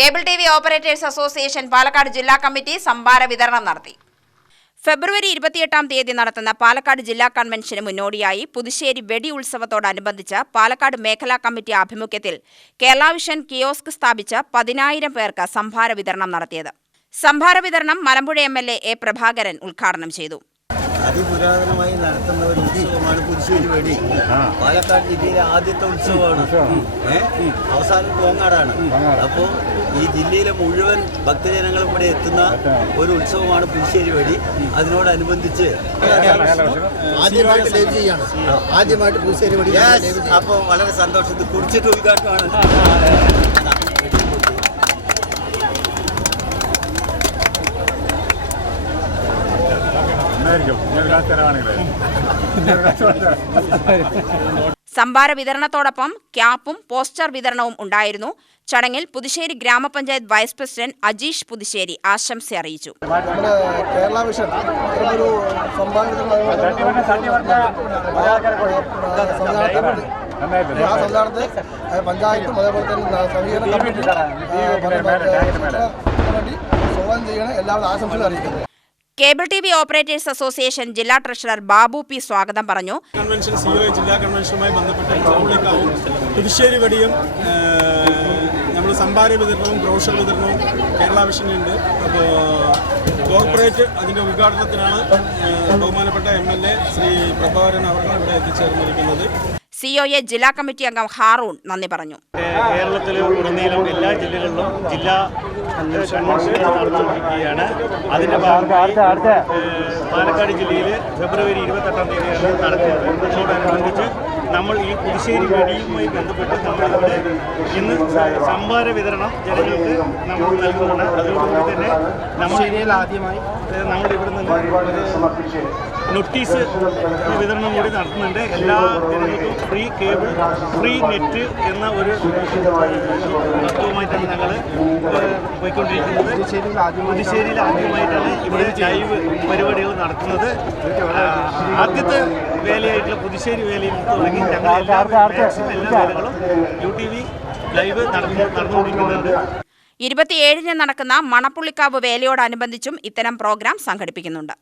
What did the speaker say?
Cable TV operators association Palakkad ജില്ലാ committee സംഭാര വിതരണം നടത്തി. ഫെബ്രുവരി 28-ാം തീയതി നടത്തുന്ന പാലക്കാട് ജില്ലാ കൺവെൻഷന് മുന്നോടിയായി പുതുശ്ശേരി വെടി ഉത്സവത്തോടനുബന്ധിച്ച് പാലക്കാട് മേഖലാ കമ്മിറ്റി ആഭിമുഖ്യത്തിൽ കേരള വിഷൻ കിയോസ്ക് സ്ഥാപിച്ച് 10,000 പേർക്ക് സംഭാര വിതരണം നടത്തിയത്. സംഭാര വിതരണം മലമ്പുഴ MLA A. പ്രഭാകരൻ ഉദ്ഘാടനം ചെയ്തു. അതിപുരാതനമായി നടത്തുന്ന ഒരു ഉത്സവമാണ് പുതുശ്ശേരി വെടി. പാലക്കാട് ജില്ലയിലെ ആദ്യത്തെ ഉത്സവമാണ്. അവസാനം കോങ്ങാടാണ്. അപ്പോൾ ഈ ജില്ലയിലെ മുഴുവൻ ഭക്തജനങ്ങളും ഇവിടെ എത്തുന്ന ഒരു ഉത്സവമാണ് പുതുശ്ശേരി വെടി. അതിനോടനുബന്ധിച്ച് ആദ്യമായിട്ട് പുതുശ്ശേരി വെടി. അപ്പോൾ വളരെ സന്തോഷത്തിൽ കുടിച്ചിട്ട് ഉദ്ഘാടനമാണ്. സംഭാര വിതരണത്തോടൊപ്പം ക്യാപ്പും പോസ്റ്റർ വിതരണവും ഉണ്ടായിരുന്നു. ചടങ്ങിൽ പുതുശ്ശേരി ഗ്രാമപഞ്ചായത്ത് വൈസ് പ്രസിഡന്റ് അജീഷ് പുതുശ്ശേരി ആശംസ അറിയിച്ചു. കേരള വിഷൻ ഒരു സംസ്ഥാനത്ത് പഞ്ചായത്തും അതേപോലെ തന്നെ സമീകരണ കമ്മിറ്റി സ്വാഗതം ചെയ്യണം. എല്ലാവരും ആശംസകൾ അറിയിക്കുന്നത്. കേബിൾ ടിവി ഓപ്പറേറ്റേഴ്സ് അസോസിയേഷൻ ജില്ലാ ട്രഷറർ ബാബു പി സ്വാഗതം പറഞ്ഞു. കൺവെൻഷൻ CEO ജില്ലാ കൺവെൻഷനുമായി ബന്ധപ്പെട്ട് ടൗണിലേക്കാവും പുതുശ്ശേരി വെടിയും നമ്മൾ സംഭാര വിതരണവും ബ്രോഷർ വിതരണവും കേരള വിഷനുണ്ട്. അപ്പോൾ കോർപ്പറേറ്റ് അതിൻ്റെ ഉദ്ഘാടനത്തിനാണ് ബഹുമാനപ്പെട്ട MLA ശ്രീ പ്രഭാകരൻ അവർ ഇവിടെ എത്തിച്ചേർന്നിരിക്കുന്നത്. COA ജില്ലാ കമ്മിറ്റി അംഗം ഹാറൂൺ നന്ദി പറഞ്ഞു. കേരളത്തിലെ ഉടനീളം എല്ലാ ജില്ലകളിലും ജില്ലാ കൺവെൻഷൻ നടന്നുകൊണ്ടിരിക്കുകയാണ്. അതിൻ്റെ ഭാഗമായി പാലക്കാട് ജില്ലയിൽ ഫെബ്രുവരി 28-ാം തീയതിയാണ് നടത്തിയത്. അതോടനുബന്ധിച്ച് നമ്മൾ ഈ പുതുശ്ശേരി വെടിയുമായി ബന്ധപ്പെട്ട് നമ്മളിവിടെ ഇന്ന് സംഭാര വിതരണം ജനങ്ങൾക്ക് നമ്മൾ നൽകുന്നുണ്ട്. അതോടൊപ്പം തന്നെ നമ്മളിവിടെ നിന്ന് നോട്ടീസ് വിതരണം കൂടി നടത്തുന്നുണ്ട്. എല്ലാ ജനങ്ങൾക്കും ഫ്രീ കേബിൾ, ഫ്രീ നെറ്റ് എന്ന ഒരു തത്വമായിട്ടാണ് ഞങ്ങൾ പോയിക്കൊണ്ടിരിക്കുന്നത്. പുതുശ്ശേരിയിൽ ആദ്യമായിട്ടാണ് ഇവിടെ ലൈവ് പരിപാടികൾ നടത്തുന്നത്. ആദ്യത്തെ വേലയായിട്ടുള്ള പുതുശ്ശേരി വേലയിൽ തുടങ്ങി ഞങ്ങൾ എല്ലാ വേലകളും UTV ലൈവ് നടന്നുകൊണ്ടിരിക്കുന്നുണ്ട്. 27-ന് നടക്കുന്ന മണപ്പുള്ളിക്കാവ് വേലയോടനുബന്ധിച്ചും ഇത്തരം പ്രോഗ്രാം സംഘടിപ്പിക്കുന്നുണ്ട്.